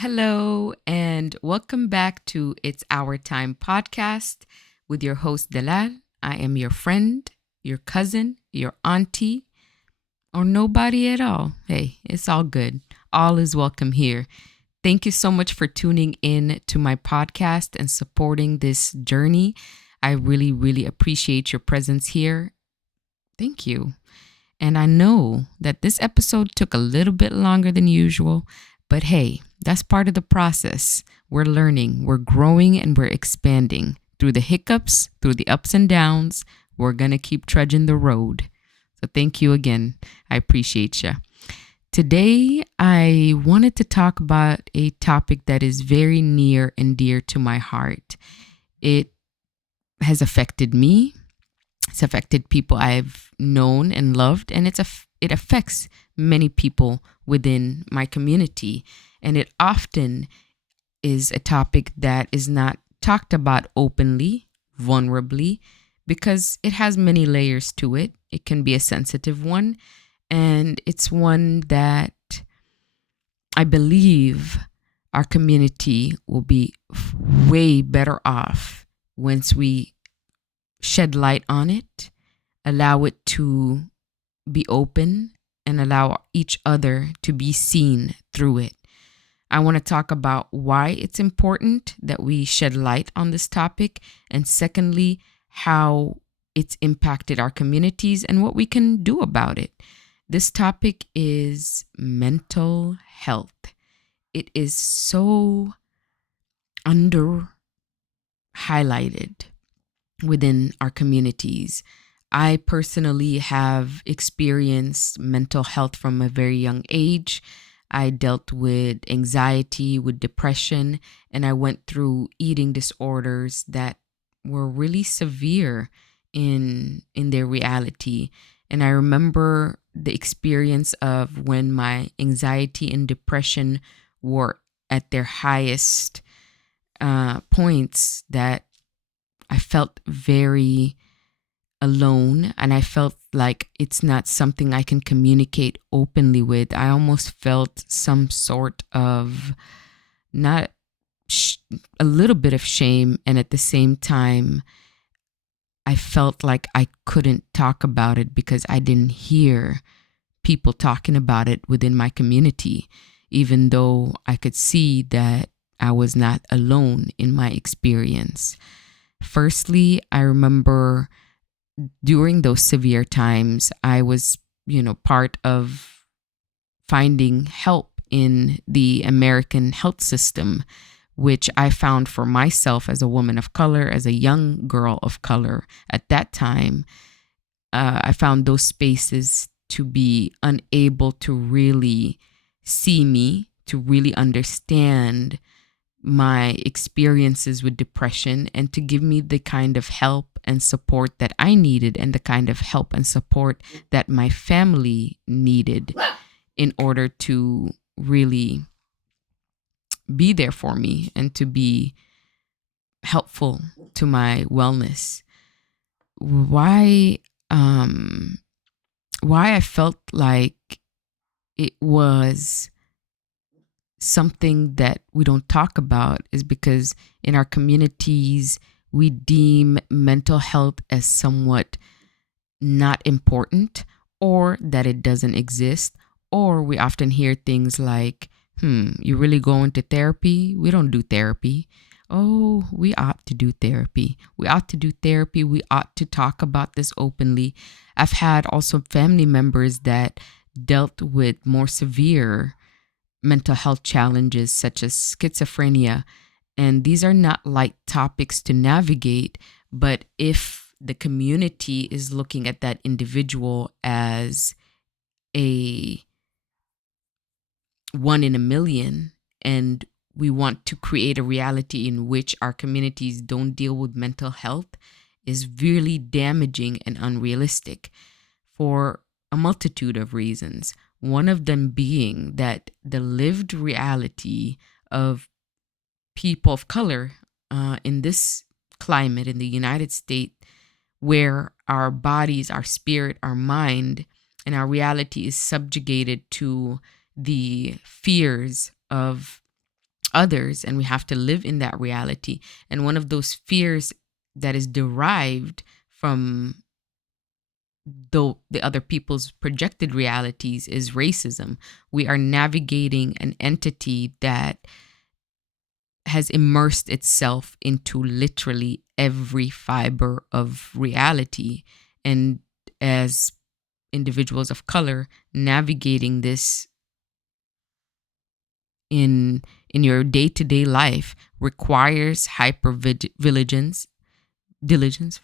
Hello, and welcome back to It's Our Time podcast with your host, Dalal. I am your friend, your cousin, your auntie, or nobody at all. Hey, it's all good. All is welcome here. Thank you so much for tuning in to my podcast and supporting this journey. I really, really appreciate your presence here. Thank you. And I know that this episode took a little bit longer than usual, but hey, that's part of the process. We're learning, we're growing, and we're expanding. Through the hiccups, through the ups and downs, we're going to keep trudging the road. So thank you again. I appreciate you. Today, I wanted to talk about a topic that is very near and dear to my heart. It has affected me. It's affected people I've known and loved, and it affects many people within my community. And it often is a topic that is not talked about openly, vulnerably, because it has many layers to it. It can be a sensitive one, and it's one that I believe our community will be way better off once we shed light on it, allow it to be open, and allow each other to be seen through it. I want to talk about why it's important that we shed light on this topic, and secondly, how it's impacted our communities and what we can do about it. This topic is mental health. It is so under highlighted within our communities. I personally have experienced mental health from a very young age. I dealt with anxiety, with depression, and I went through eating disorders that were really severe in their reality. And I remember the experience of when my anxiety and depression were at their highest points, that I felt very alone, and I felt like it's not something I can communicate openly with. I almost felt some sort of not a little bit of shame, and at the same time I felt like I couldn't talk about it because I didn't hear people talking about it within my community, even though I could see that I was not alone in my experience. Firstly, I remember during those severe times, I was, part of finding help in the American health system, which I found for myself as a woman of color, as a young girl of color at that time. I found those spaces to be unable to really see me, to really understand my experiences with depression, and to give me the kind of help and support that I needed, and the kind of help and support that my family needed in order to really be there for me and to be helpful to my wellness. Why why I felt like it was something that we don't talk about is because in our communities, we deem mental health as somewhat not important, or that it doesn't exist. Or we often hear things like, you really going to therapy? We don't do therapy. Oh, we ought to do therapy. We ought to do therapy. We ought to talk about this openly. I've had also family members that dealt with more severe mental health challenges such as schizophrenia. And these are not light topics to navigate, but if the community is looking at that individual as a one in a million, and we want to create a reality in which our communities don't deal with mental health, is really damaging and unrealistic for a multitude of reasons. One of them being that the lived reality of people of color in this climate in the United States, where our bodies, our spirit, our mind, and our reality is subjugated to the fears of others, and we have to live in that reality. And one of those fears that is derived from the other people's projected realities is racism. We are navigating an entity that has immersed itself into literally every fiber of reality. And as individuals of color, navigating this in your day-to-day life requires hyper vigilance, vigilance,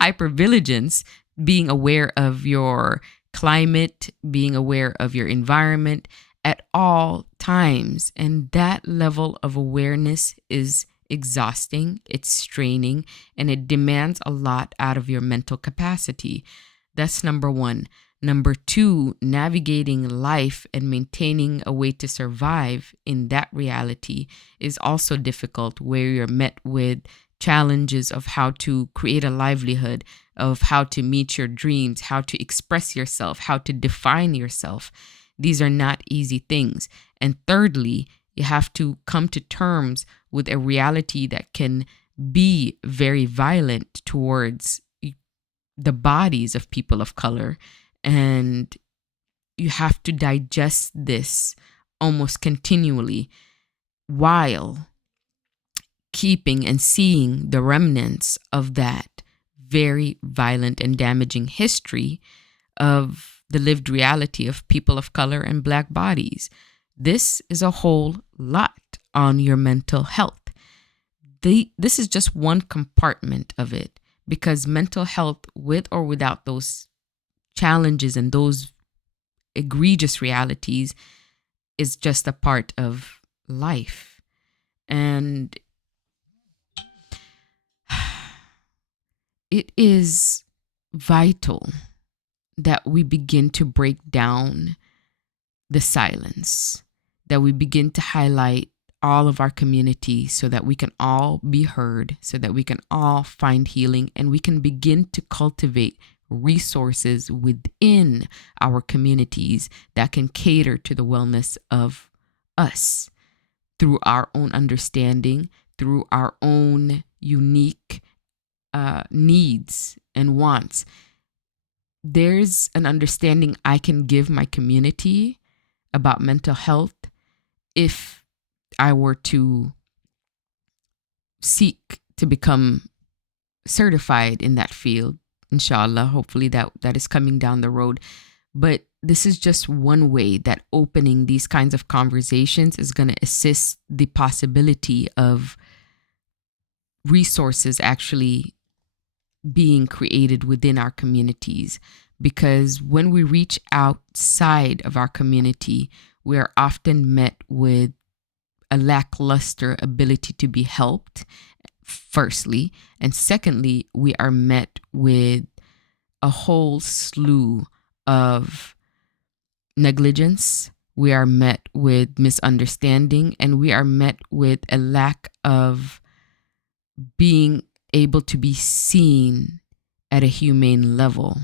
hypervigilance, being aware of your climate, being aware of your environment at all times. And that level of awareness is exhausting, it's straining, and it demands a lot out of your mental capacity. That's number one. Number two, navigating life and maintaining a way to survive in that reality is also difficult, where you're met with challenges of how to create a livelihood, of how to meet your dreams, how to express yourself, how to define yourself. These are not easy things. And thirdly, you have to come to terms with a reality that can be very violent towards the bodies of people of color. And you have to digest this almost continually while keeping and seeing the remnants of that very violent and damaging history of the lived reality of people of color and Black bodies. This is a whole lot on your mental health. This is just one compartment of it, because mental health, with or without those challenges and those egregious realities, is just a part of life. And it is vital that we begin to break down the silence, that we begin to highlight all of our community so that we can all be heard, so that we can all find healing, and we can begin to cultivate resources within our communities that can cater to the wellness of us through our own understanding, through our own unique needs and wants. There's an understanding I can give my community about mental health if I were to seek to become certified in that field. Inshallah, hopefully that is coming down the road. But this is just one way that opening these kinds of conversations is going to assist the possibility of resources actually being created within our communities. Because when we reach outside of our community, we are often met with a lackluster ability to be helped, firstly. And secondly, we are met with a whole slew of negligence. We are met with misunderstanding, and we are met with a lack of being able to be seen at a humane level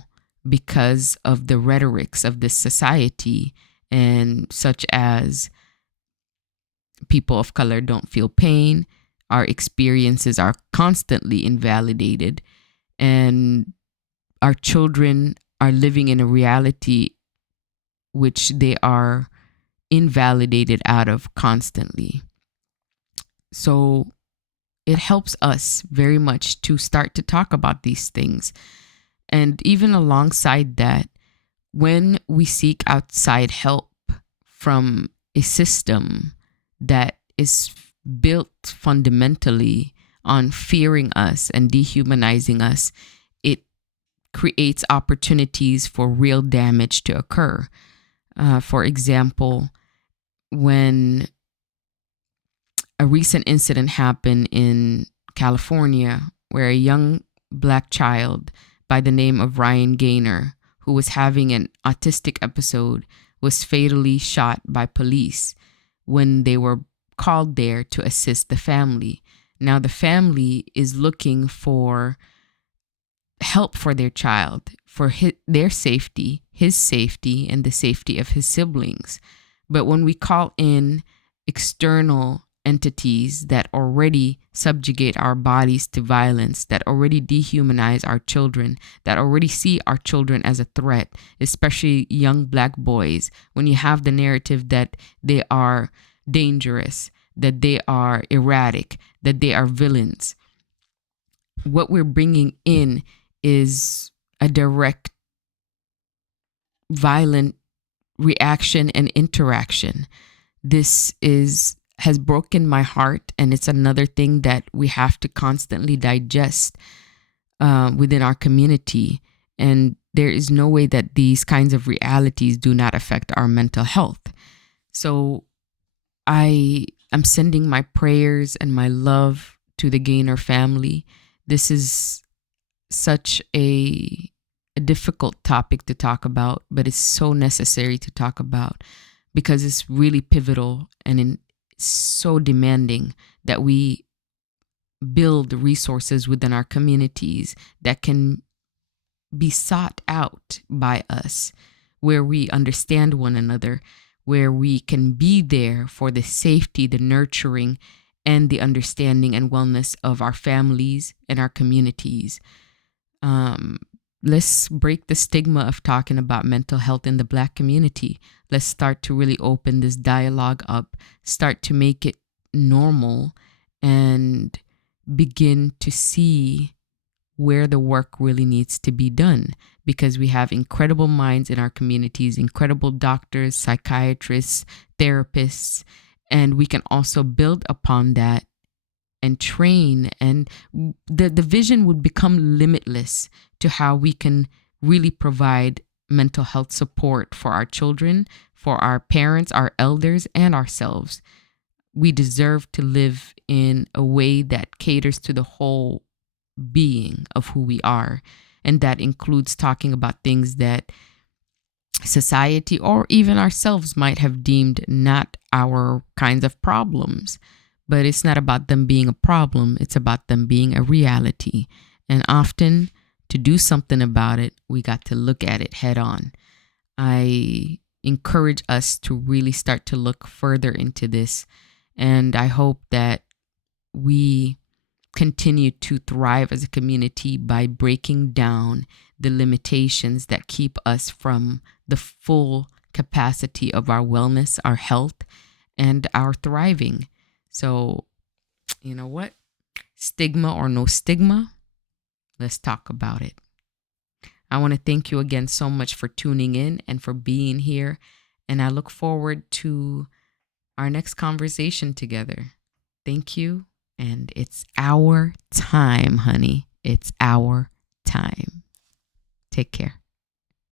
because of the rhetorics of this society, and such as people of color don't feel pain, our experiences are constantly invalidated, and our children are living in a reality which they are invalidated out of constantly. So it helps us very much to start to talk about these things. And even alongside that, when we seek outside help from a system that is built fundamentally on fearing us and dehumanizing us, it creates opportunities for real damage to occur. For example, when a recent incident happened in California where a young Black child by the name of Ryan Gaynor, who was having an autistic episode, was fatally shot by police when they were called there to assist the family. Now, the family is looking for help for their child, for their safety, his safety, and the safety of his siblings. But when we call in external entities that already subjugate our bodies to violence, that already dehumanize our children, that already see our children as a threat, especially young Black boys, when you have the narrative that they are dangerous, that they are erratic, that they are villains, what we're bringing in is a direct violent reaction and interaction. This has broken my heart, and it's another thing that we have to constantly digest within our community. And there is no way that these kinds of realities do not affect our mental health. So I am sending my prayers and my love to the Gaynor family. This is such a difficult topic to talk about, but it's so necessary to talk about because it's really pivotal and so demanding that we build resources within our communities that can be sought out by us, where we understand one another, where we can be there for the safety, the nurturing, and the understanding and wellness of our families and our communities. Let's break the stigma of talking about mental health in the Black community. Let's start to really open this dialogue up, start to make it normal, and begin to see where the work really needs to be done, because we have incredible minds in our communities, incredible doctors, psychiatrists, therapists, and we can also build upon that and train, and the vision would become limitless to how we can really provide mental health support for our children, for our parents, our elders, and ourselves. We deserve to live in a way that caters to the whole being of who we are. And that includes talking about things that society or even ourselves might have deemed not our kinds of problems. But it's not about them being a problem. It's about them being a reality. And often, to do something about it, we got to look at it head on. I encourage us to really start to look further into this. And I hope that we continue to thrive as a community by breaking down the limitations that keep us from the full capacity of our wellness, our health, and our thriving. So, you know what? Stigma or no stigma, let's talk about it. I want to thank you again so much for tuning in and for being here. And I look forward to our next conversation together. Thank you. And it's our time, honey. It's our time. Take care.